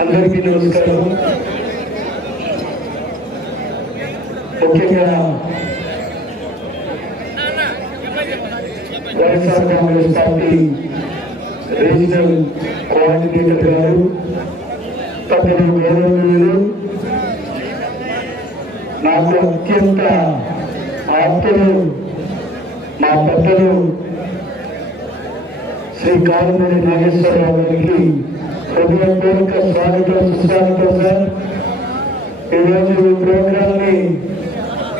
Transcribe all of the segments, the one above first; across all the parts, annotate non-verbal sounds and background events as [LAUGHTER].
అందరికీ నమస్కారం ముఖ్యంగా YSR Congress party regional coordinator గారు తప్పని గౌరవనీయులు నాకు అత్యంత ఆప్తులు మా పెద్దలు శ్రీ కాలమూరి నాగేశ్వరరావు గారికి హృదయపూర్వక స్వాగతం సార్ ఈరోజు ఈ ప్రోగ్రామ్ని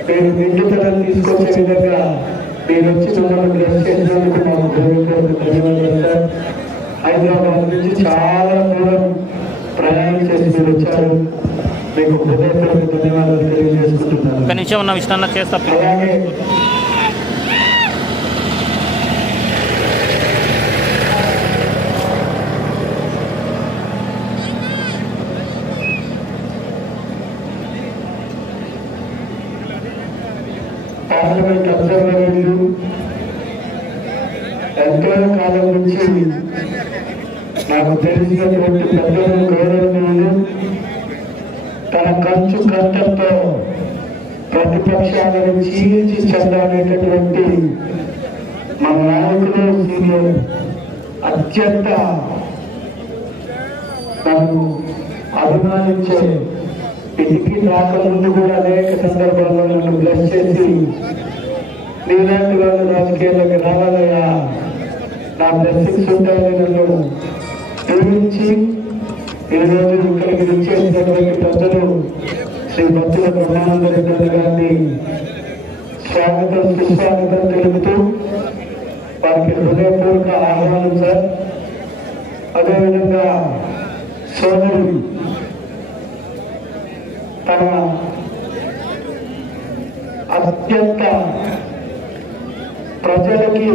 మీరు నిండుతనం తీసుకొచ్చే విధంగా మీరు వచ్చి మమ్మల్ని బ్లెస్ చేసినందుకు మాకు ధన్యవాదాలు సార్ హైదరాబాద్ నుంచి చాలా దూరం ప్రయాణం చేసి మీరు వచ్చారు మీకు హృదయపూర్వక ధన్యవాదాలు తెలియజేసుకుంటున్నాను ఒక్క నిమిషం ఉన్న విష్ణన్న చేస్తా అలాగే పార్లమెంట్ అబ్జర్వర్లు ఎంతో నుంచి నాకు తెలిసినటువంటి పెద్దలు గౌరవనీయులు తన ఖర్చు కష్టంతో ప్రతిపక్షాలను చీల్చి చెందాలనేటటువంటి మన నాయకులు సీనియర్ అత్యంత నన్ను అభిమానించే ఇంటికి రాకముందు కూడా అనేక సందర్భాల్లో నన్ను బ్లెస్ చేసి నీలాంటి వాళ్ళు రాజకీయాల్లోకి రావాలయ్యా. నా బ్లెస్సింగ్స్ ఉంటాయని నన్ను దీవించి ఈరోజు ఇక్కడికి విచ్చేసినటువంటి పెద్దలు శ్రీ భక్తుల బ్రహ్మానంద రెడ్డి గారిని స్వాగతం సుస్వాగతం తెలుపుతూ వారికి హృదయపూర్వక ఆహ్వానం సార్. అదేవిధంగా సోదరి తన అత్యంత ప్రజలకి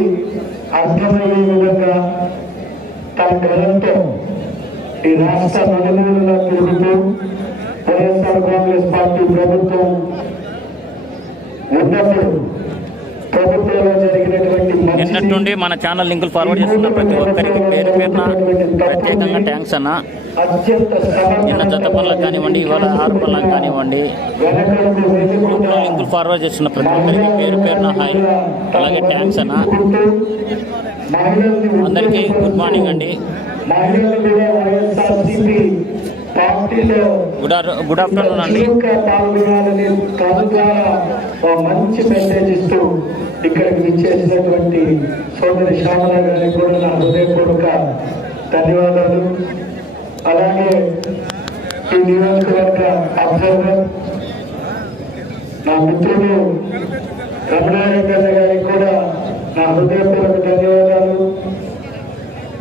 అర్థమయ్యే విధంగా తన గలంతో ఈ రాష్ట్ర నలుమూలలో తిరుగుతూ వైఎస్ఆర్ కాంగ్రెస్ పార్టీ ప్రభుత్వం ఉన్నప్పుడు నిన్నట్టుండి మన ఛానల్ లింకులు ఫార్వర్డ్ చేస్తున్న ప్రతి ఒక్కరికి పేరు పేరున ప్రత్యేకంగా ట్యాంక్స్ అన్న. నిన్న జత పనులకు కానివ్వండి ఇవాళ ఆరు పనులకు కానివ్వండి గ్రూప్లో లింకులు ఫార్వర్డ్ చేస్తున్న ప్రతి ఒక్కరికి పేరు పేరున హాయ్ అలాగే ట్యాంక్స్ అన్న. అందరికీ గుడ్ మార్నింగ్ అండి. గుడ్ ఆఫ్టర్నూన్ అండి. మంచి మెసేజ్ ఇస్తూ ఇక్కడికి విచ్చేసినటువంటి సోదరి శ్యామల గారికి కూడా నా హృదయపూర్వక ధన్యవాదాలు. అలాగే ఈ నియోజకవర్గ అబ్జర్వర్ నా మిత్రుడు రమణారెడ్డి గారికి కూడా నా హృదయపూర్వక ధన్యవాదాలు.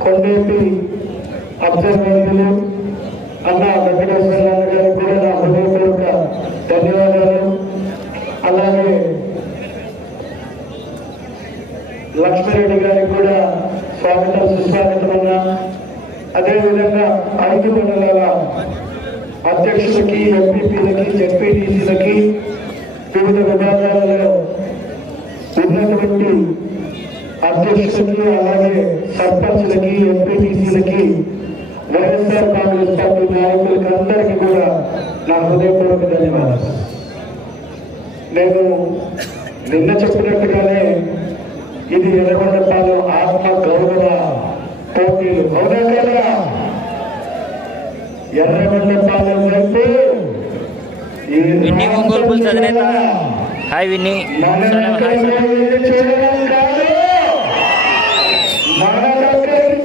కొండేపి అబ్జర్వర్లు అన్న వెంకటేశ్వర గారికి కూడా నా హృదయపూర్వక ధన్యవాదాలు అలాగే లక్ష్మీరెడ్డి గారికి కూడా స్వాగతం సుస్వాగతం అన్నా అదేవిధంగా ఐదు మండలాల అధ్యక్షులకి ఎంపీపీలకి జడ్పీటీసీలకి వివిధ విభాగాలలో ఉన్నటువంటి అధ్యక్షులకి అలాగే సర్పంచ్లకి ఎంపీటీసీలకి వైఎస్ఆర్ కాంగ్రెస్ పార్టీ నాయకులకి అందరికీ కూడా నా హృదయపూర్వక ధన్యవాదాలు నేను నిన్న చెప్పినట్టుగానే ఇది ఎర్రగొండపాలెం ఆత్మ గౌరవ పోటీలు అవునా కదా ఎర్రగొండపాలెం వైపు ఈ విన్నీ ఒంగోలు పులుసు అధినేత హాయ్ విన్నీ.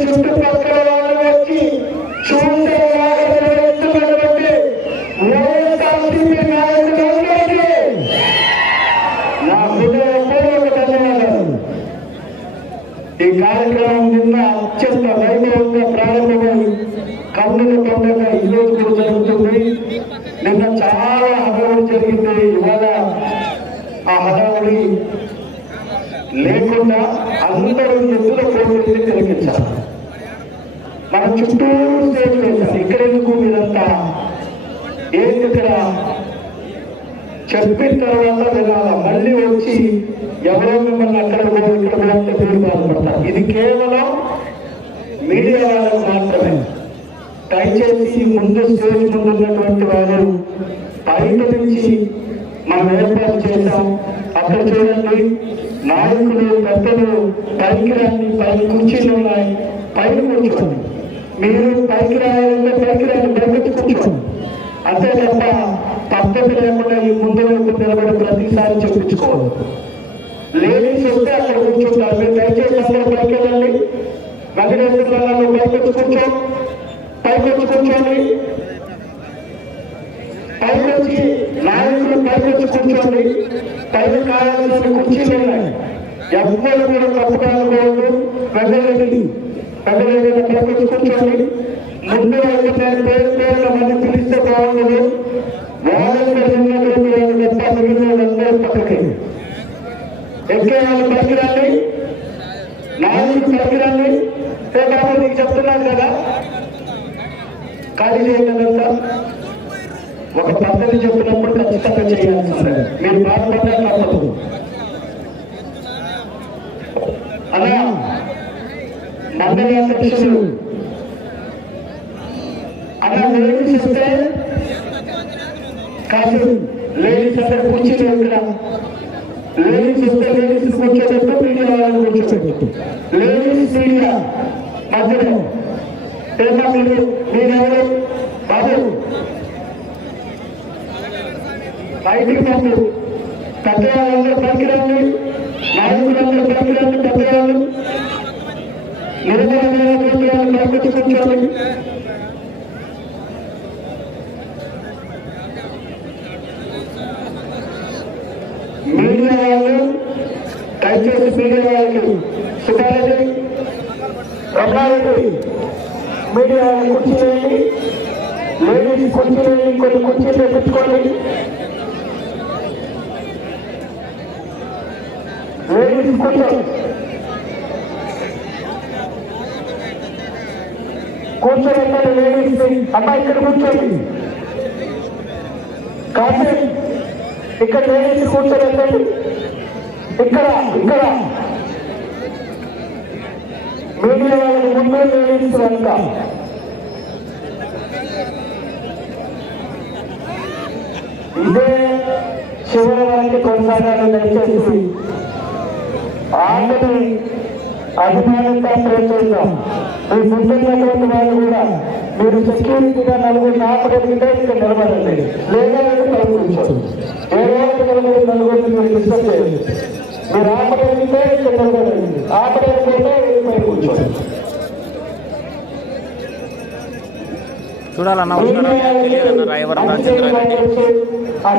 చుట్టుపక్కల వాళ్ళు వచ్చి చూసే ఎత్తుకున్నటువంటి వైఎస్ఆర్సీపీ నాయకులందరికీ నా హృదయపూర్వక ధన్యవాదాలు ఈ కార్యక్రమం నిన్న అత్యంత వైభవంగా ప్రారంభమై కన్నుల పండుగ ఈ రోజు కూడా జరుగుతుంది నిన్న చాలా హడావుడి జరిగింది ఇవాళ ఆ హడావుడి లేకుండా అందరూ ఎదురు పోటీని తిరిగించారు మన చుట్టూ స్టేజ్ వేశారు ఇక్కడెందుకు మీరంతా ఏంటి ఇక్కడ చెప్పిన తర్వాత వినాల మళ్ళీ వచ్చి ఎవరో మిమ్మల్ని అక్కడ పో, ఇక్కడ పో పేరు బాధపడతారు ఇది కేవలం మీడియా వాళ్ళకు మాత్రమే దయచేసి ముందు స్టేజ్ ముందు ఉన్నటువంటి వారు బయట నుంచి మనం ఏర్పాటు చేశాం అక్కడ చూడండి నాయకులు పెద్దలు పైకి రాని పై కుర్చీలు ఉన్నాయి పైన కూర్చోండి మీరు పైకి రాయాలంటే పైకి రాని బయటకు కూర్చోండి అంతే తప్ప పద్ధతి లేకుండా ఈ ముందు వైపు నిలబడి ప్రతిసారి చెప్పించుకోవాలి లేడీస్ వస్తే అక్కడ కూర్చుంటారు. మీరు దయచేసి అందరూ పైకి వెళ్ళండి వెంకటేశ్వర పైకి వచ్చి కూర్చో పైకి వచ్చి కూర్చోండి. పైకి వచ్చి నాయకులు పైకి వచ్చి కూర్చోండి. పైకి కావాల్సిన కుర్చీలు ఉన్నాయి. ఎవ్వరు కూడా తప్పుగా అనుకోవద్దు వెళ్ళలేండి వెళ్ళలేని పైకి కూర్చోండి ముందు అయితే పేరు పేరున మంది పిలిస్తే బాగుండదు ఉన్నటువంటి వాళ్ళు తప్ప మిగిలిన వాళ్ళందరూ పక్కకి ఎక్కే వాళ్ళు ఏ నీకు చెప్తున్నాను కదా ఖాళీ చేయగలంతా ఒక పద్ధతి చెప్పినప్పుడు ఖచ్చితంగా చేయాల్సిందే మీరు బాధపడ్డా తప్పదు అలా మండలి అధ్యక్షులు అలా లేడీస్ ఇస్తే కాదు లేడీస్ అంటే కూర్చోలేదు ఇక్కడ లేడీస్ ఇస్తే లేడీస్ కూర్చోబెట్టు మీడియా వాళ్ళని కూర్చోబెట్టు లేడీస్ మీడియా మధ్యలో ఏమో మీరు మీరెవరు బాబు. బయటికి పంపు. పెద్దవాళ్ళందరూ పైకి నాయకులందరూ పైకి రండి పెద్దవాళ్ళు నిరంతరమైనటువంటి వాళ్ళు పైకి కూర్చోండి మీడియా వాళ్ళు దయచేసి మీడియా వాళ్ళకి సుబ్బారెడ్డి రమణారెడ్డి మీడియా వాళ్ళు కుర్చీ వేయండి లేడీస్ కుర్చీ వేయండి కొన్ని కుర్చీలు పెట్టుకోండి లేడీస్ కూర్చోండి కూర్చోబెట్టాలి లేడీస్ అమ్మాయి ఇక్కడ కూర్చోండి. కాదు ఇక్కడ లేడీస్ కూర్చోబెట్టండి. ఇక్కడ ఇక్కడ. మీడియా వాళ్ళకి ముందు లేడీస్ వెనుక ఇదే చివరి వారికి కొనసాగాలని దయచేసి ఆల్రెడీ అభిమానంగా ప్రేమిస్తాం మీ ముందున్నటువంటి వాళ్ళు కూడా మీరు సెక్యూరిటీగా నలుగురిని ఆపగలిగితే ఇక్కడ నిలబడండి. లేదా వేరే ఒకటి నిలబడి నలుగురిని మీరు డిస్టర్బ్ చేయండి మీరు ఆపగలిగితే ఇక్కడ నిలబడండి ఆపగలిగితే పై కూర్చోండి చూడాలన్న రాయవరం రాజేంద్రారెడ్డి ఆ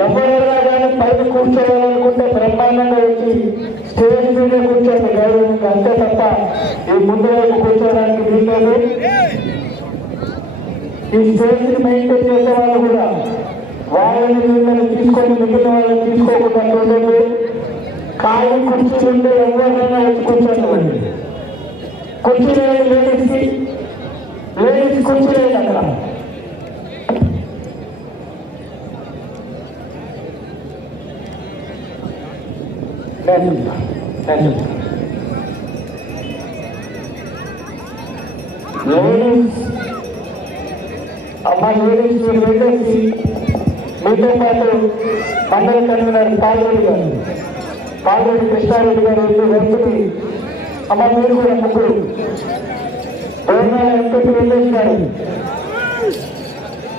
ఎవరైనా కానీ పైకి కూర్చోవాలనుకుంటే బ్రహ్మాండంగా వచ్చి స్టేజ్ మీద కూర్చోండి గౌరవంగా అంతే తప్ప ఈ ముందు వైపు కూర్చోవడానికి వీల్లేదు. ఈ స్టేజ్ మెయింటైన్ చేసే వాళ్ళు కూడా వాళ్ళని వీళ్ళని తీసుకొని మిగిలిన వాళ్ళని తీసుకోకుండా చూడండి. ఖాళీ కుర్చీలుంటే ఎవరైనా వచ్చి కూర్చోండి కుర్చీ లేదు లేడీస్ లేడీస్ కుర్చీ లేదు అక్కడ లేడీస్ అమ్మ లేడీస్ మీరు వెళ్ళేసి మీతో పాటు మండల కన్వీనర్ పాల్గొని గారు పాల్గొని కృష్ణారెడ్డి గారు వెళ్ళి వెళ్తుంది అమ్మ మీరు కూడా ముగ్గురు తెలంగాణ ఎంపీ వెళ్ళేసినారు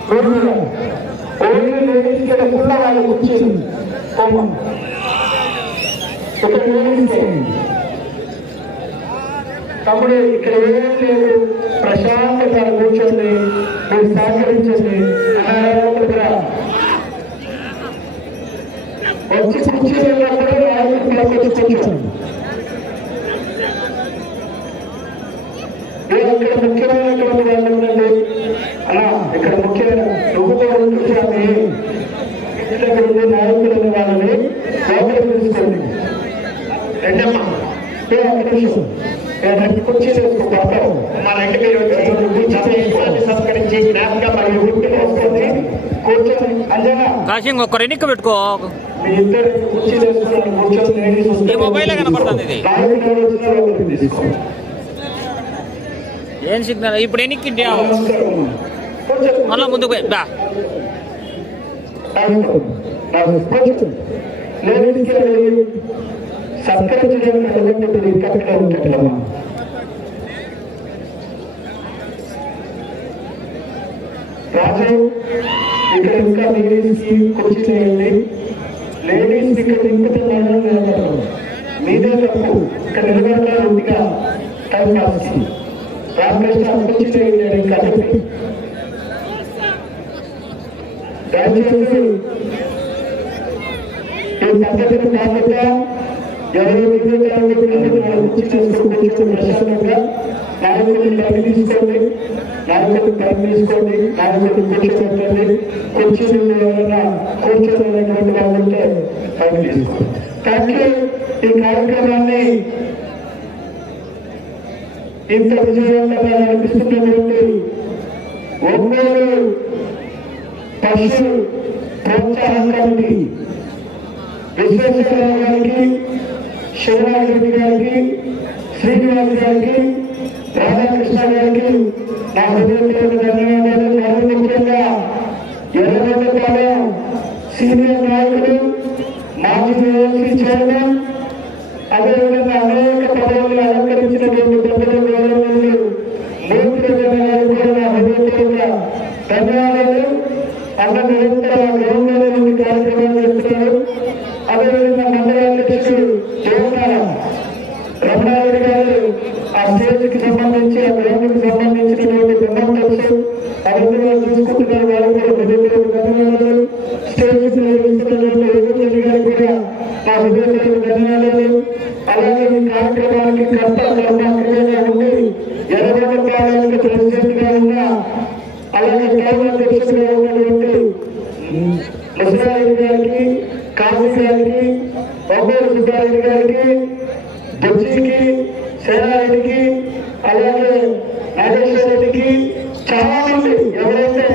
మీరు కూడా ఓన్లీ లేడీస్ ఇక్కడ కున్న వాళ్ళు కూర్చొని పోమ్మ. ఇక్కడ లేడీస్ తమ్ముడు ఇక్కడ ఏం లేదు ప్రశాంతంగా కూర్చోండి మీరు సహకరించండి. వచ్చి కూర్చోలేనప్పుడు ఇక్కడ ముఖ్యమైనటువంటి వాళ్ళు ఉండండి. అలా ఇక్కడ ముఖ్యమైన నువ్వు కూడా కూర్చోండి ఇంటి దగ్గర ఉండే నాయకులు ఉన్న రెండమ్మా ఏ ఒక్క మన జ్ఞాపక మరియు వేసుకొని కూర్చొని అంజనా ఎన్నిక పెట్టుకో. ఈ మొబైలే కనపడుతుంది ఇది. ఏం సిగ్నల్? ఇప్పుడు ఎన్నికి. మళ్ళా ముందుకు పోయి, బా. లేడీస్కి సత్కరించడానికి అలవాటు ఇక్కడ ఉంటాడమ్మా రాజు ఇక్కడ ఇంకా లేడీస్కి కుర్చీ చేయండి లేడీస్ ఇక్కడ ఇంకా నిలబడరు. మీదే తప్పు. ఇక్కడ నిలబడతారు ఇంకా టైం పాస్. రామకృష్ణ కుర్చీ చేయండి ఇంకా దయచేసి ఈ పద్ధతిని కాకుండా ఎవరు విద్యుత్తులను కుర్చీ చేసుకుని కూర్చొని ప్రశాంతంగా నాయకుడిని పని తీసుకోండి నాయకుడిని పని తీసుకోండి నాయకుడిని ఎవరైనా కూర్చోలేనటువంటి వాళ్ళు ఉంటే పని ఈ కార్యక్రమాన్ని ఇంత విజయవంతంగా నడిపిస్తున్నటువంటి ఒంగోలు పశు ప్రోత్సాహం కమిటీ విశ్వేశ్వరరావు గారికి శివరాజరెడ్డి గారికి శ్రీనివాస్ గారికి రాధాకృష్ణ గారికి నా హృదయపూర్వక ధన్యవాదాలు. మరి ముఖ్యంగా ఎర్రగొండపాలెం సీనియర్ నాయకుడు మాజీ ఏఎల్సీ చైర్మన్ అదేవిధంగా అనేక పదవులు అలంకరించినటువంటి పెద్దల గౌరవనీయులు మూర్తి రెడ్డి గారు కూడా నా హృదయపూర్వక ధన్యవాదాలు. అన్న నిరంతర గౌరవనీయులు కార్యక్రమం చేస్తున్నారు అదేవిధంగా మండలాధ్యక్షుడు జోనాల రమణారెడ్డి గారు ఆ స్టేజ్కి సంబంధించి ఆ గ్రౌండ్కి సంబంధించినటువంటి బృందం తెలుసు చూసుకుంటున్నారు వాళ్ళు కూడా హృదయపూర్వక ధన్యవాదాలు స్టేజ్కి నిర్వహిస్తున్నటువంటి రఘురెడ్డి గారు కూడా ఆ హృదయపూర్వక ధన్యవాదాలు అలాగే ఈ కార్యక్రమానికి కర్త కర్మ ఉండి ఎర్రగొండపాలెంకి కాలానికి గా ఉన్న అలాగే టౌన్ అధ్యక్షుడిగా ఉన్నటువంటి ముసలారెడ్డి గారికి కాశీ గారికి ఒంగోలు సుబ్బారెడ్డి గారికి బుజ్జికి సేనారెడ్డికి అలాగే నాగేశ్వర రెడ్డికి చాలా మంది ఎవరైతే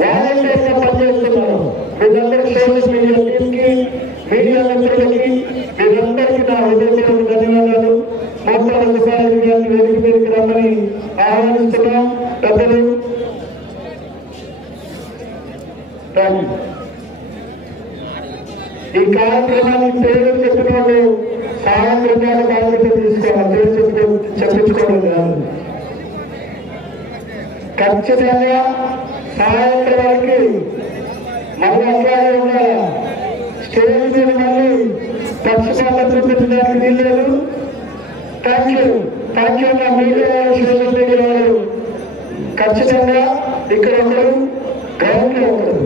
వాలంటీర్గా పనిచేస్తున్నారు మీరందరూ సోషల్ మీడియా టీమ్కి మీడియా మిత్రులకి మీరందరికీ నా హృదయపూర్వక ధన్యవాదాలు. మొత్తం సుబ్బారెడ్డి గారిని వేదిక మీదకి రమ్మని ఆహ్వానిస్తున్నాం. పెద్దలు ఈ కార్యక్రమాన్ని పేరు చెప్పిన వాళ్ళు సహాయం రూపాయల బాధ్యత తీసుకోవాలి పేరు చెప్పించుకోవడం కాదు. ఖచ్చితంగా సాయంత్రం వరకు మళ్ళీ అట్లాగే ఉండాలి? స్టేజ్ మీద మళ్ళీ పక్షపాత చూపించడానికి వీల్లేదు థ్యాంక్ యూ థ్యాంక్ యూ నా మీడియా సోషల్ మీడియా వాళ్ళు ఖచ్చితంగా ఇక్కడ ఒకరు గ్రౌండ్లో ఒకరు.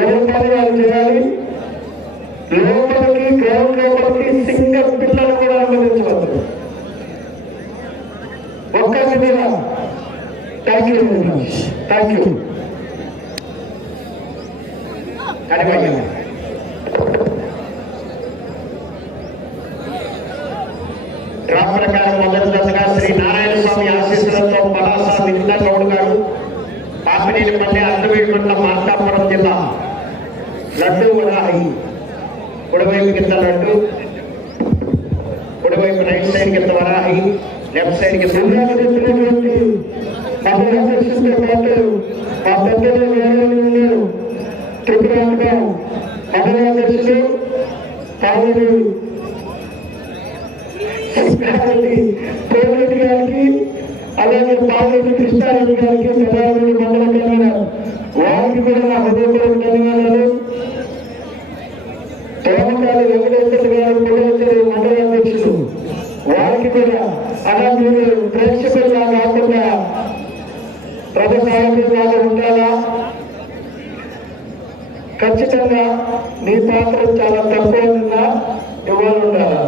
ఎవరి పని వాళ్ళు చేయాలి? లోపలికి గ్రౌండ్ లోపలికి సింగర్ పిల్లలు కూడా అనుమతించవద్దు. ఒక్కరి మీద థ్యాంక్ యూ థ్యాంక్ యూ కనబడి డ్రా ప్రకారం మొదటి దశగా శ్రీ నారాయణ స్వామి ఆశీస్సులతో పలాస వింద గౌడ్ గారు పాపినేనిపల్లి అర్థవీడుకుంట మార్కాపురం జిల్లా లడ్డు వరాహి కుడివైపు కింద లడ్డు కుడివైపు రైట్ సైడ్ కింద వరాహి లెఫ్ట్ సైడ్ కింద ఇందాక చెప్పినటువంటి మధ్యాహ్నతో మా పెద్దలు గౌరవనీయులు పావులు గారికి అలాగే పావులెడ్డి కృష్ణారెడ్డి గారికి ప్రధానమంత్రి మండల కన్వీనర్ వారికి కూడా నా హృదయపూర్వక ధన్యవాదాలు తోమకాలి వెంకటేశ్వర గారు పురోహితుడు మండలాధ్యక్షుడు వారికి కూడా అలా మీరు ప్రేక్షకులుగా కాకుండా ప్రభుత్వాలుగా ఉండాలా? ఖచ్చితంగా మీ పాత్ర చాలా తక్కువ ఉందా ఇవ్వాలి ఉండాలా?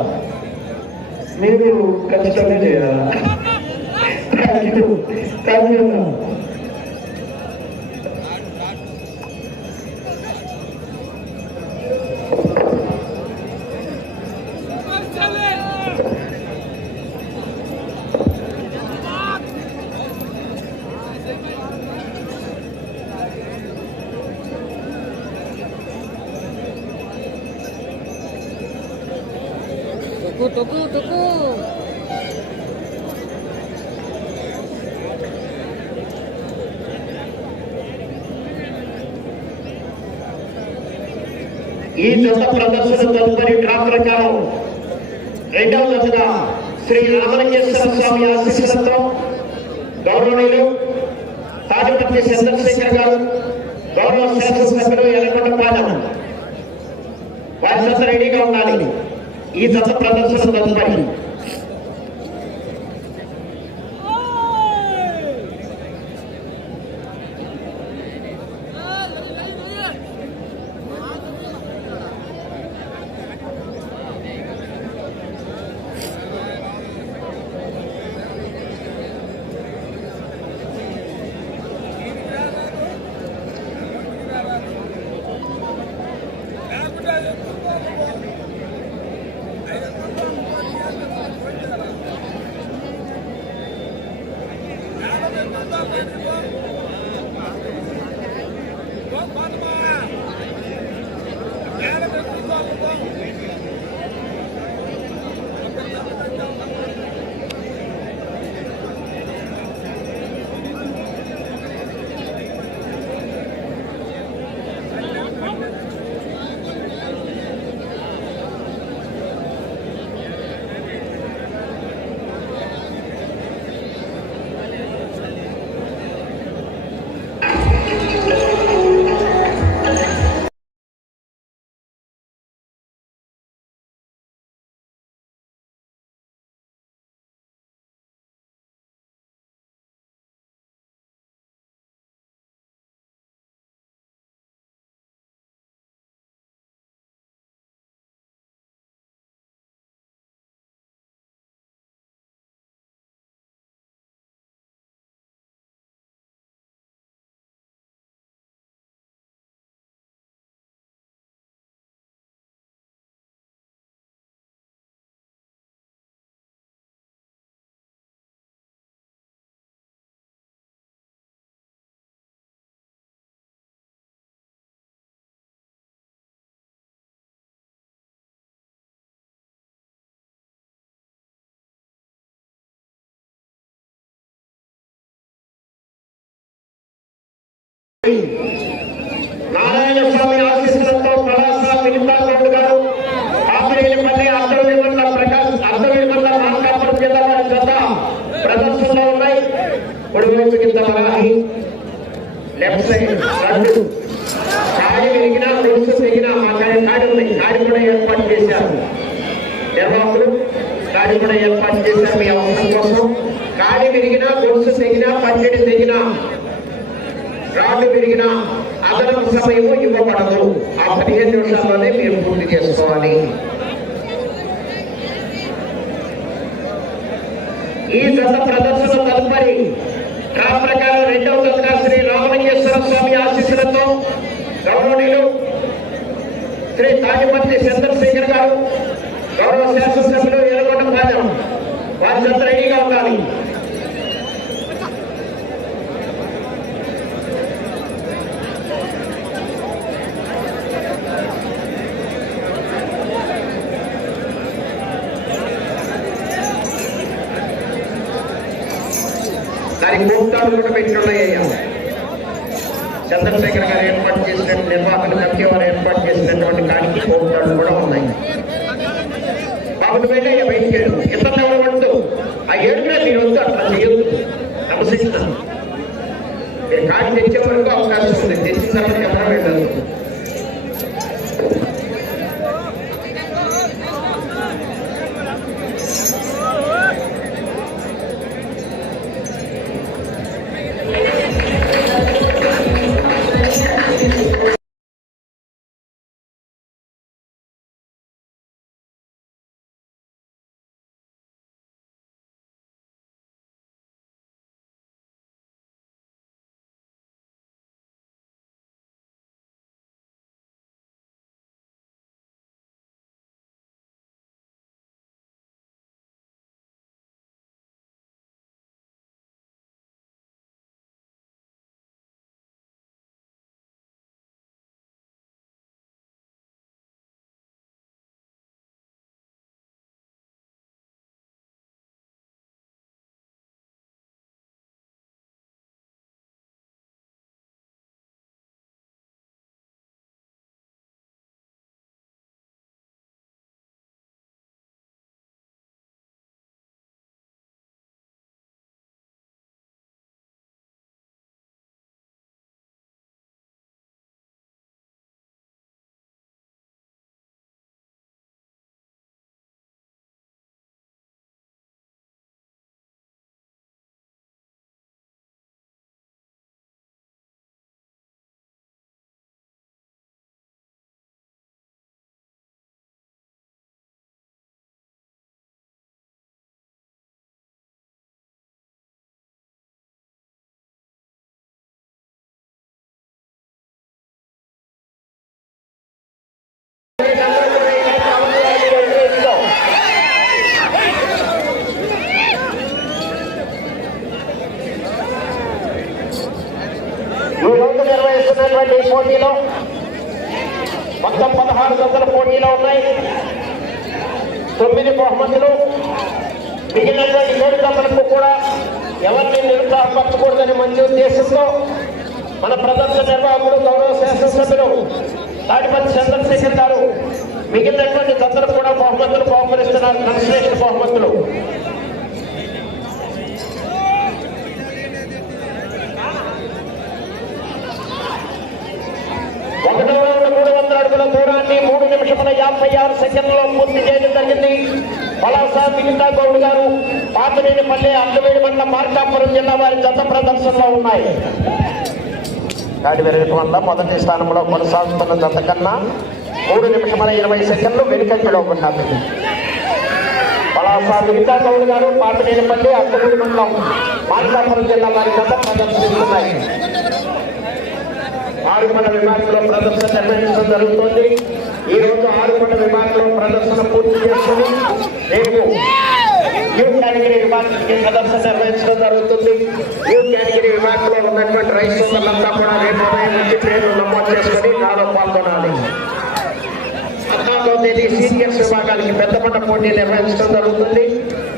మీరు ఖచ్చితంగా చేయాలా? థ్యాంక్ యూ థ్యాంక్ యూ ఈ దశ ప్రదర్శన తదుపరి డ్రా ప్రకారం రెండవ జతగా శ్రీ రామలింగేశ్వర స్వామి ఆశీస్సులతో గౌరవనీయులు తాజపతి చంద్రశేఖర్ గారు గౌరవ శాసనసభ్యులు ఎలకొండపాలెం వారి జత రెడీగా ఉండాలి. ఈ దశ ప్రదర్శన తదుపరి Vamos, vamos, vamos! Quero meu futebol, vamos! Narayana స్వామి ఆశీస్సులతో కళాశ మిగతా గారు ఆపరేయపల్లి అద్దవి ప్రకాశ్ అద్దవి మార్కాపురం జత ప్రదర్శనలో ఉన్నాయి. కింద లెఫ్ట్ సైడ్ రెండు కాడి విరిగినా తెగినా మా కాడి కాడి ఉంది కాడి కూడా ఏర్పాటు చేశారు. నిర్వాహకులు కాడి కూడా ఏర్పాటు చేశారు మీ అవసరం కోసం. కాడి విరిగినా గొలుసు తెగినా పచ్చడి తెగినా రాళ్ళు పెరిగిన అదనపు సమయం ఇవ్వబడదు. ఆ పదిహేను నిమిషాల్లోనే మీరు పూర్తి చేసుకోవాలి. ఈ జత ప్రదర్శన తదుపరి డ్రా ప్రకారం రెండవ జతగా శ్రీ రామలింగేశ్వర స్వామి ఆశీస్సులతో గౌరవనీయులు శ్రీ తాజిపతి చంద్రశేఖర్ గారు గౌరవ శాసనసభ్యులు ఎలగొండ పాలెం. వారి జత రెడీగా ఉండాలి. దానికి ముహూర్తాలు కూడా పెట్టున్నాయ్యా చంద్రశేఖర్ గారు ఏర్పాటు చేసిన నిర్వాహక కమిటీ వారు ఏర్పాటు చేసినటువంటి దానికి ముహూర్తాలు కూడా ఉన్నాయి. బాబు వెళ్ళయ్యా బయటికి ఇతరులు ఎవరు పడుతూ ఆ ఏడుగునే మీరు వద్దు అట్లా చేయొద్దు. క్రమశిక్షణ మిగిలినటువంటి ఏడు జతలకు కూడా ఎవరిని నిరుత్సాహపరచకూడదని మంచి ఉద్దేశంతో మన ప్రదర్శన నిర్వాహకుడు గౌరవ శాసనసభ్యులు తాడిపల్లి చంద్రశేఖర్ గారు మిగిలినటువంటి దత్తలు కూడా బహుమతులు బహుమతిస్తున్నారు కన్సలేషన్ బహుమతులు. ఒకటో మూడు వందల అడుగుల దూరాన్ని మూడు నిమిషముల యాభై ఆరు సెకండ్లో పూర్తి చేయడం జరిగింది. పలాసా మిగతా గౌడ్ గారు పాతనేనిపల్లి అల్లవేడి మండలం మార్కాపురం జిల్లా వారి జత ప్రదర్శనలో ఉన్నాయి. గాడి వల్ల మొదటి స్థానంలో కొనసాగుతున్న జత కన్నా మూడు నిమిషముల ఇరవై సెకండ్లు వెనుకంజలో ఉన్నది. పలాస మిగతా గౌడ్ గారు పాతనేనిపల్లి అల్లవేడి మండలం మార్కాపురం జిల్లా వారి జత ప్రదర్శిస్తున్నాయి. ఆరుపడ విభాగంలో ప్రదర్శన నిర్వహించడం జరుగుతోంది. ఈ రోజు ఆరుపడ విభాగంలో ప్రదర్శన పూర్తి చేసుకుని రేపు యూ కేటగిరీ విభాగానికి ప్రదర్శన నిర్వహించడం జరుగుతుంది. యూ కేటగిరీ విభాగంలో ఉన్నటువంటి రైతు సోదరులంతా కూడా రేపు ఉదయం నుంచి పేర్లు నమోదు చేసుకుని నాలో పాల్గొనాలి. పద్నాలుగో తేదీ సీనియర్స్ విభాగానికి పెద్దపడ్డ పోటీ నిర్వహించడం జరుగుతుంది.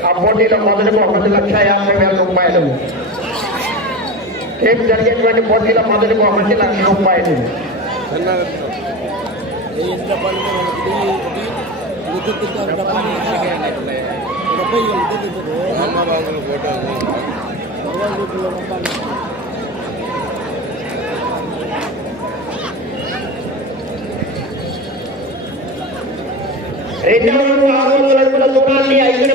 ఆ పోటీలో మొదటి ఒకటి లక్ష యాభై వేల రూపాయలు. రేపు జరిగేటువంటి పోటీలో మొదటి ఒకటి లక్ష రూపాయలు. రెండు వందల ఆరు వందల అడుగుల దూరాన్ని ఐదు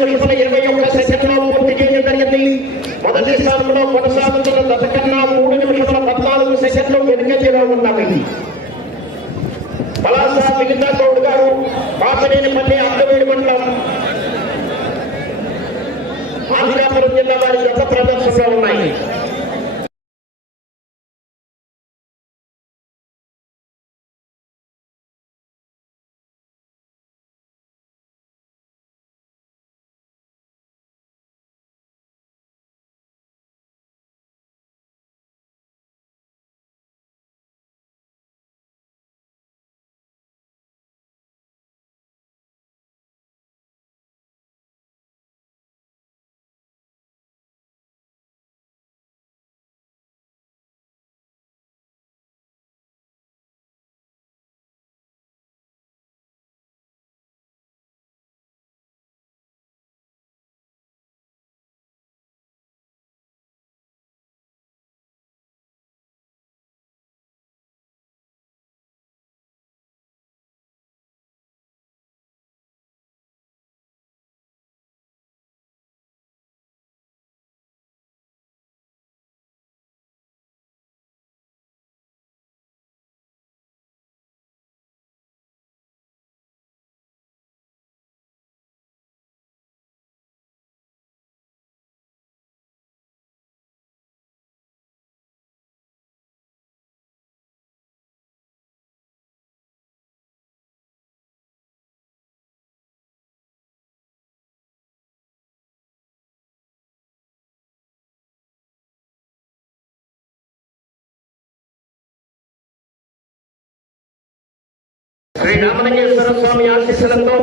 శ్రీ రామలింగేశ్వర స్వామి ఆశీస్సులతో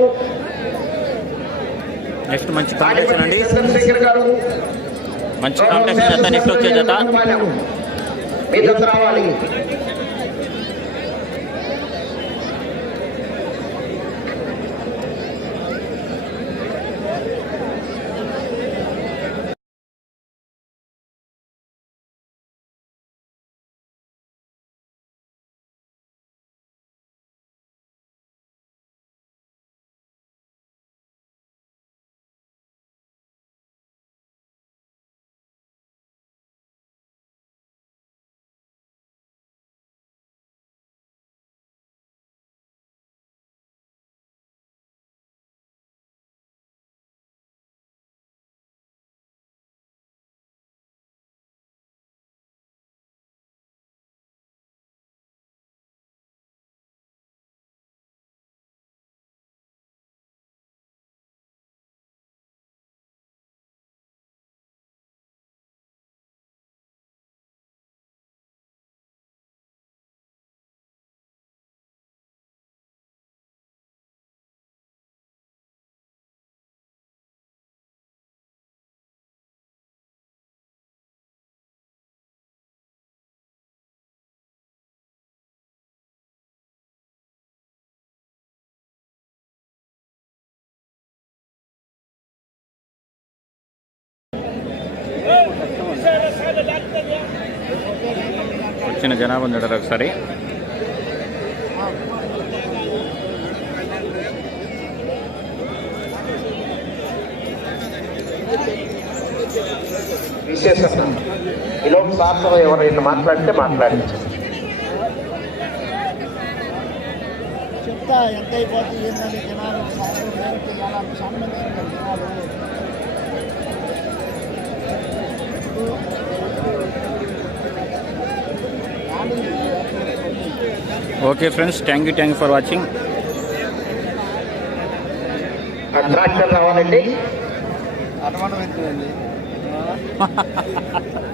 నెక్స్ట్ మంచి కాంపిటీషన్ అండి. మంచి జత నెక్స్ట్ వచ్చే జత. రావాలి. వచ్చిన జనాభా చూడరు ఒకసారి. విశేషత ఇలా ఎవరైనా మాట్లాడితే మాట్లాడించండి చెప్తా ఎంత అయిపోతుంది ఏంటంటే జనాలు. Okay friends thank you thank you for watching tractor రావాలండి. అనుమానం [LAUGHS]